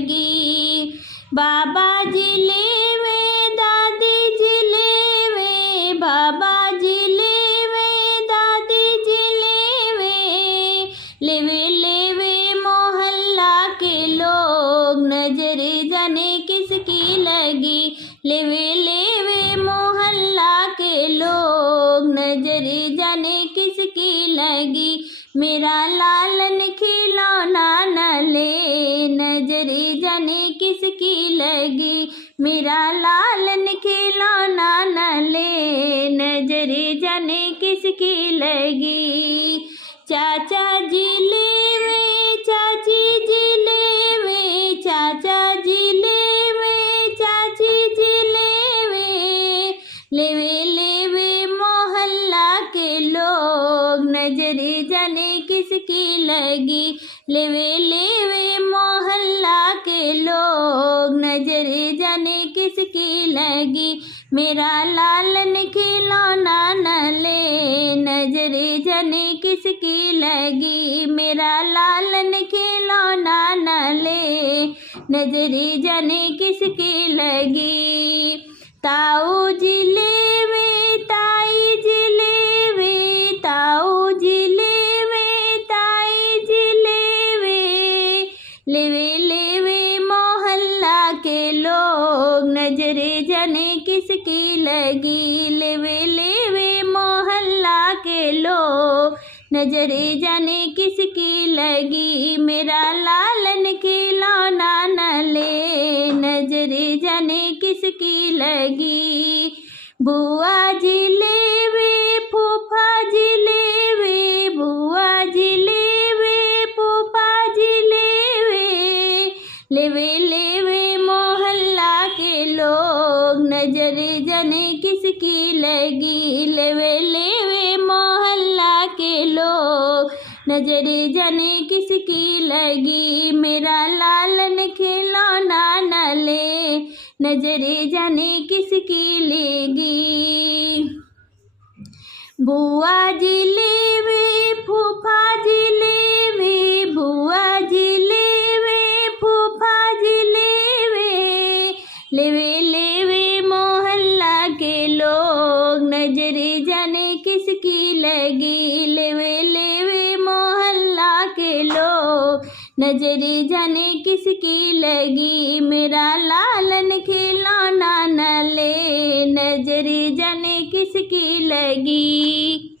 लगी। बाबा जी लेवे दादी जी लेवे, बाबा जी लेवे दादी जी लेवे, लेवे लेवे मोहल्ला के लोग, नजर जाने किसकी लगी। लेवे लेवे मोहल्ला के लोग, नजर जाने किसकी लगी। मेरा लालन खिलौना न ले, नजर जाने किसकी लगी। मेरा लालन खिलौना न ले, नजर जाने किसकी लगी। चाचा जी लेवे चाची जी लेवे, चाचा जी लेवे चाची जी लेवे, लेवे लेवे मोहल्ला के लोग, नजर जाने किसकी लगी। लेवे लेवे मोहल्ला के लोग, नजर जाने किसकी लगी। मेरा लालन खिलौना न ले, नजर जाने किसकी लगी। मेरा लालन खिलौना न ले, नजर जाने किसकी लगी। ताऊ जी लेवे ताई जी लेवे, ताऊ जी लेवे ताई जी लेवे, लेवे लेवे मोहल्ला के लोग, नजर जाने किसकी लगी। लेवे लेवे मोहल्ला के लोग, नजर जाने किसकी लगी। मेरा लालन खिलौना न ले, नजर जाने किसकी लगी। बुआ जी लेवे फूफा जी लेवे, बुआ जी लेवे फूफा जी लेवे, लेवे लेवे मोहल्ला के लोग, नजर जाने किसकी लगी। लेवे लेवे मोहल्ला के लोग, नजर जाने किसकी लगी। मेरा लालन खिलौना न ले, नजर जाने किसकी लेगी। बुआ जी लेवे फूफा जी लेवे, बुआ जी लेवे फूफा जी लेवे, लेवे लेवे मोहल्ला के लोग, नजर जाने किसकी लगी। लेवे लेवे मोहल्ला के लोग, नजर जाने किसकी लगी। मेरा लालन खिलौना न ले, नजर जाने किसकी लगी।